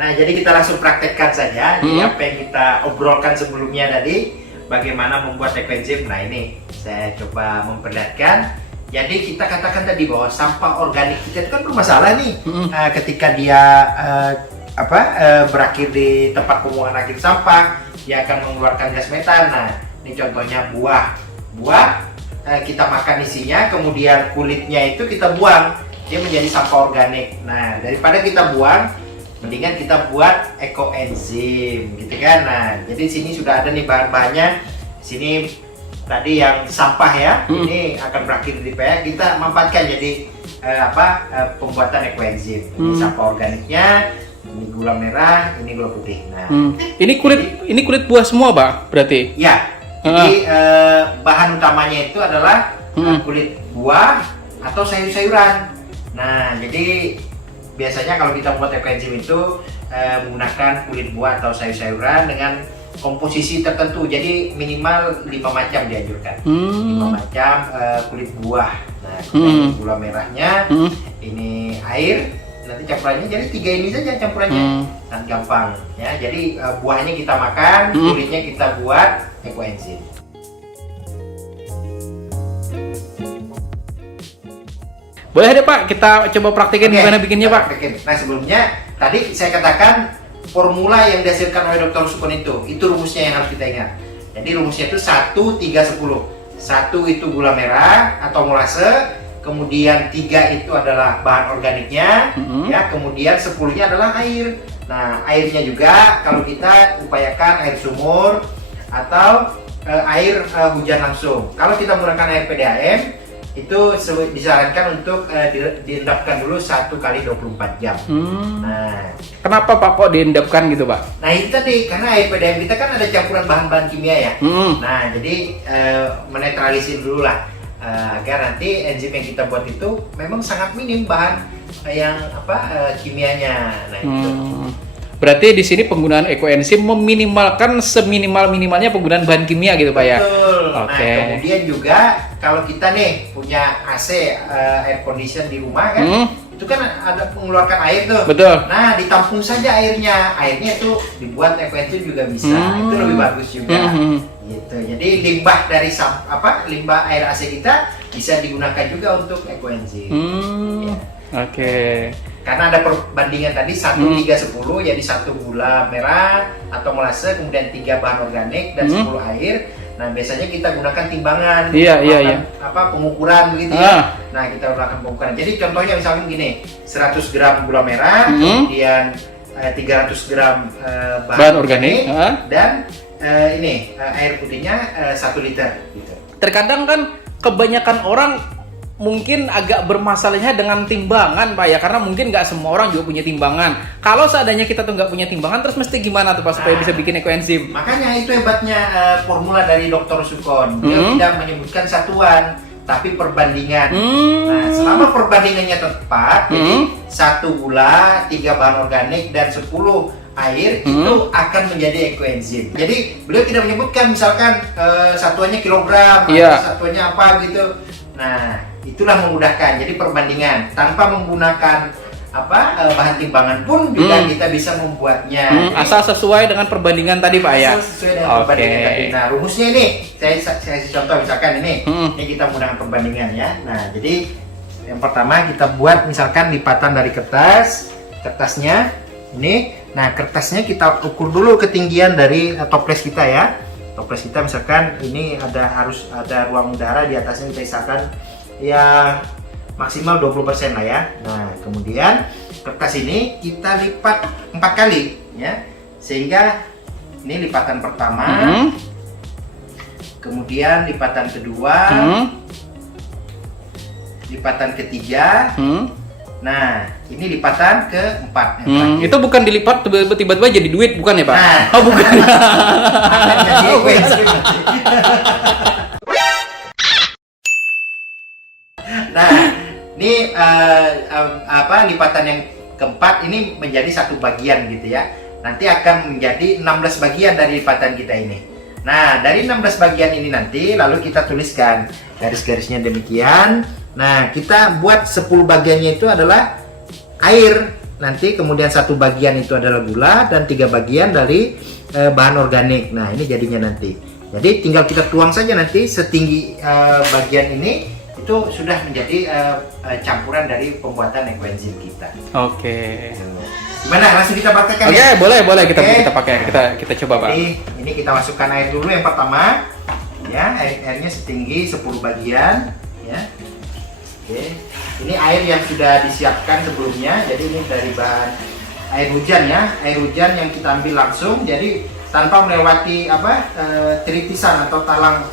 Nah, jadi kita langsung praktekkan saja. Jadi apa yang kita obrolkan sebelumnya tadi, bagaimana membuat ekoenzim. Nah, ini saya coba memperlihatkan. Jadi kita katakan tadi bahwa sampah organik kita itu kan bermasalah nih. Ketika dia berakhir di tempat pembuangan akhir sampah, dia akan mengeluarkan gas metan. Nah, ini contohnya buah. Kita makan isinya, kemudian kulitnya itu kita buang, dia menjadi sampah organik. Nah, daripada kita buang, mendingan kita buat ekoenzim, gitu kan. Nah, jadi sini sudah ada nih bahan-bahannya. Sini tadi yang sampah ya, ini akan berakhir di PH, kita manfaatkan jadi pembuatan ekoenzim. Ini sampah organiknya, ini gula merah, ini gula putih. Nah, ini kulit buah semua, Pak, berarti? Ya. Jadi bahan utamanya itu adalah kulit buah atau sayur-sayuran. Nah, jadi biasanya kalau kita buat ekoenzim itu menggunakan kulit buah atau sayur-sayuran dengan komposisi tertentu. Jadi minimal 5 macam dianjurkan. 5 macam kulit buah. Nah, ini gula merahnya, ini air. Nanti campurannya jadi 3 ini saja campurannya. Dan gampang ya. Jadi buahnya kita makan, kulitnya kita buat ekoenzim. Boleh deh Pak, kita coba praktekin gimana bikinnya Pak. Nah, sebelumnya tadi saya katakan formula yang dihasilkan oleh Dr. Sukon itu rumusnya yang harus kita ingat. Jadi rumusnya itu 1, 3, 10. 1 itu gula merah atau molase, kemudian 3 itu adalah bahan organiknya, ya, kemudian 10-nya adalah air. Nah, airnya juga kalau kita upayakan air sumur atau air hujan langsung. Kalau kita menggunakan air PDAM, itu disarankan untuk diendapkan dulu 1 kali 24 jam. Nah, kenapa Pak kok diendapkan gitu Pak? Nah, itu tadi karena air PDAM kita kan ada campuran bahan-bahan kimia ya. Nah, jadi menetralisir dulu lah agar nanti enzim yang kita buat itu memang sangat minim bahan yang kimianya. Nah, itu. Berarti di sini penggunaan ekoenzim meminimalkan seminimal-minimalnya penggunaan bahan kimia gitu Pak ya? Betul. Oke. Nah, kemudian juga kalau kita nih punya AC, air condition di rumah kan, itu kan ada mengeluarkan air tuh. Betul. Nah, ditampung saja airnya. Airnya itu dibuat ekoenzim juga bisa. Itu lebih bagus juga. Gitu. Jadi limbah dari limbah air AC kita bisa digunakan juga untuk ekoenzim. Ya. Oke. Karena ada perbandingan tadi 1, 3, 10, jadi 1 gula merah atau molase, kemudian 3 bahan organik dan 10 air. Nah, biasanya kita gunakan timbangan, pengukuran begitu ya. Nah, kita gunakan pengukuran. Jadi contohnya misalnya gini, 100 gram gula merah, kemudian 300 gram bahan organik, dan air putihnya 1 liter. Gitu. Terkadang kan kebanyakan orang mungkin agak bermasalahnya dengan timbangan Pak ya, karena mungkin nggak semua orang juga punya timbangan. Kalau seandainya kita tuh nggak punya timbangan, terus mesti gimana tuh Pak supaya bisa bikin ekoenzim? Makanya itu hebatnya formula dari Dr. Sukon. Dia tidak menyebutkan satuan, tapi perbandingan. Nah, selama perbandingannya tepat, jadi 1 gula, 3 bahan organik dan 10 air itu akan menjadi ekoenzim. Jadi beliau tidak menyebutkan misalkan satuannya kilogram, atau satuannya apa gitu. Nah, itulah memudahkan. Jadi perbandingan tanpa menggunakan bahan timbangan pun juga kita bisa membuatnya. Asal sesuai dengan perbandingan tadi Pak ya. Asal sesuai dengan perbandingan tadi. Nah, rumusnya ini saya kasih contoh misalkan ini kita menggunakan perbandingan ya. Nah, jadi yang pertama kita buat misalkan lipatan dari kertasnya ini. Nah, kertasnya kita ukur dulu ketinggian dari toples kita ya. Toples kita misalkan ini harus ada ruang udara di atasnya, kita isakan ya maksimal 20% lah ya. Nah, kemudian kertas ini kita lipat 4 kali ya. Sehingga ini lipatan pertama. Kemudian lipatan kedua. Lipatan ketiga. Nah, ini lipatan keempat. Itu bukan dilipat tiba-tiba jadi duit, bukan ya Pak? Nah. Oh bukan. Akan jadi ekoenzim nanti. Nah, ini lipatan yang keempat ini menjadi 1 bagian gitu ya. Nanti akan menjadi 16 bagian dari lipatan kita ini. Nah, dari 16 bagian ini nanti lalu kita tuliskan garis-garisnya demikian. Nah, kita buat 10 bagiannya itu adalah air. nanti, kemudian 1 bagian itu adalah gula dan 3 bagian dari bahan organik. Nah, ini jadinya nanti. Jadi tinggal kita tuang saja nanti setinggi bagian ini, itu sudah menjadi campuran dari pembuatan ekoenzim kita. Oke. Gimana? Langsung kita praktekkan Oke, ya? boleh kita Oke. kita pakai. Kita coba, Pak. Jadi ini kita masukkan air dulu yang pertama. Ya, airnya setinggi 10 bagian, ya. Oke. Ini air yang sudah disiapkan sebelumnya. Jadi ini dari bahan air hujan ya, air hujan yang kita ambil langsung. Jadi tanpa melewati tritisan atau talang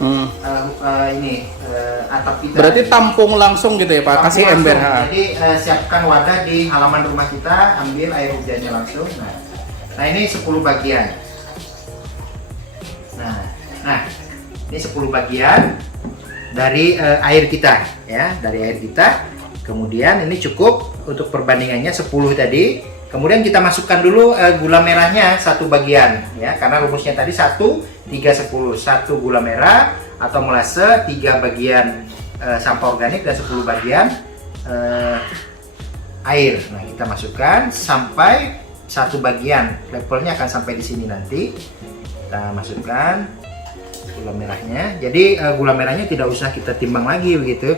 atap kita. Berarti tampung langsung gitu ya, Pak? Tampung Kasih langsung. ember. Jadi siapkan wadah di halaman rumah kita, ambil air hujannya langsung. Nah ini 10 bagian. Nah ini 10 bagian dari air kita ya, dari air kita. Kemudian ini cukup untuk perbandingannya 10 tadi. Kemudian kita masukkan dulu gula merahnya 1 bagian ya, karena rumusnya tadi 1, 3, 10. 1 gula merah atau molase, 3 bagian sampah organik dan 10 bagian air. Nah, kita masukkan sampai 1 bagian. Levelnya akan sampai di sini nanti. Kita masukkan gula merahnya. Jadi gula merahnya tidak usah kita timbang lagi begitu.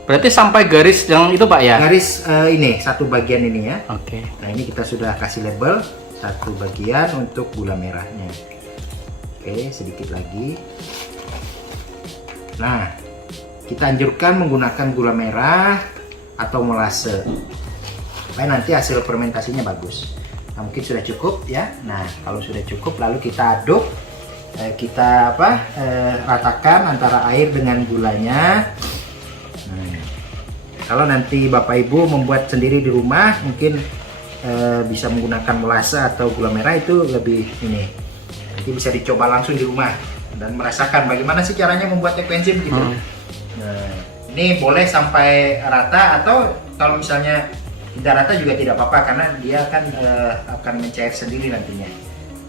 Berarti sampai garis yang itu, Pak ya? Garis ini 1 bagian ini ya. Oke. Nah, ini kita sudah kasih label 1 bagian untuk gula merahnya. Oke, sedikit lagi. Nah, kita anjurkan menggunakan gula merah atau molase supaya nanti hasil fermentasinya bagus. Nah, mungkin sudah cukup ya. Nah, kalau sudah cukup lalu kita aduk, kita ratakan antara air dengan gulanya. Kalau nanti Bapak Ibu membuat sendiri di rumah, mungkin bisa menggunakan molase atau gula merah, itu lebih ini. Nanti bisa dicoba langsung di rumah dan merasakan bagaimana sih caranya membuat ekoenzim gitu. Nah, ini boleh sampai rata, atau kalau misalnya tidak rata juga tidak apa-apa karena dia akan mencair sendiri nantinya.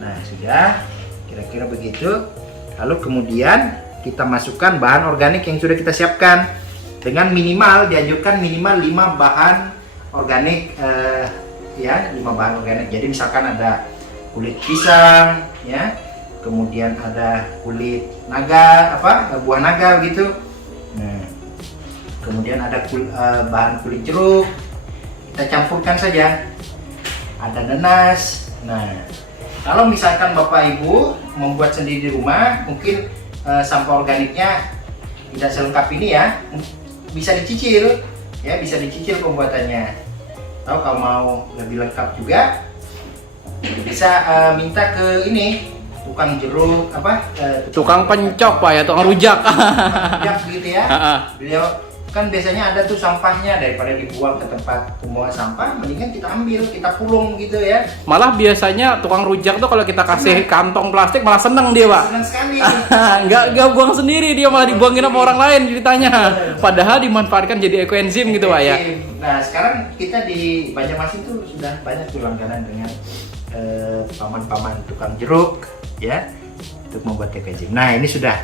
Nah, sudah kira-kira begitu. Lalu kemudian kita masukkan bahan organik yang sudah kita siapkan. Dengan minimal, dianjurkan minimal 5 bahan organik ya, 5 bahan organik. Jadi misalkan ada kulit pisang ya, kemudian ada kulit naga, buah naga gitu. Nah, kemudian ada bahan kulit jeruk. Kita campurkan saja. Ada nanas. Nah, kalau misalkan Bapak Ibu membuat sendiri di rumah, mungkin sampah organiknya tidak selengkap ini ya. Bisa dicicil ya, bisa dicicil pembuatannya. Atau kalau mau lebih lengkap juga bisa minta ke ini tukang jeruk Tukang pencok, Pak ya, tukang rujak. rujak gitu ya. Beliau kan biasanya ada tuh sampahnya, daripada dibuang ke tempat pembuangan sampah, mendingan kita ambil, kita pulung gitu ya. Malah biasanya tukang rujak tuh kalau kita kasih kantong plastik malah seneng dia, Pak. Senang sekali. nggak buang sendiri, dia malah dibuangin sama orang lain ceritanya. Padahal dimanfaatkan jadi ekoenzim gitu, Pak ya. Nah, sekarang kita di Banjarmasin tuh sudah banyak tuh langganan dengan paman-paman tukang jeruk ya, untuk membuat ekoenzim. Nah, ini sudah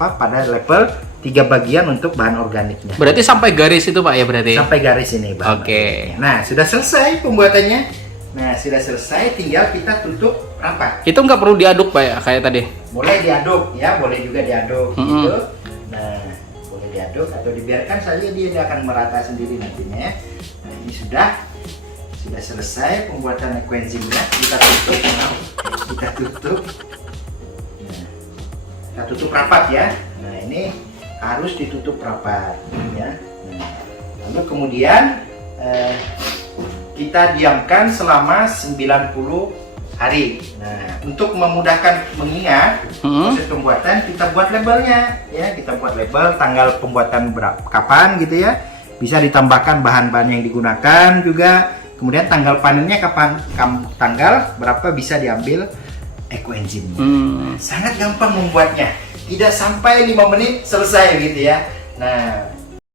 pada level 3 bagian untuk bahan organiknya. Berarti sampai garis itu, Pak ya, berarti? Sampai garis ini, Bang. Oke. Nah, sudah selesai pembuatannya. Nah, sudah selesai, tinggal kita tutup rapat. Itu nggak perlu diaduk, Pak ya, kayak tadi? Boleh diaduk ya, boleh juga diaduk gitu. Nah, boleh diaduk atau dibiarkan saja, dia akan merata sendiri nantinya ya. Nah, ini sudah selesai pembuatan ekoenzimnya. Kita tutup. Nah, kita tutup rapat ya. Nah, ini harus ditutup rapat ya. Nah, lalu kemudian kita diamkan selama 90 hari. Nah, untuk memudahkan mengingat proses pembuatan, kita buat labelnya ya. Kita buat label tanggal pembuatan kapan gitu ya. Bisa ditambahkan bahan-bahan yang digunakan juga. Kemudian tanggal panennya kapan, tanggal berapa bisa diambil ekoenzimnya. Sangat gampang membuatnya. Tidak sampai 5 menit selesai gitu ya. Nah,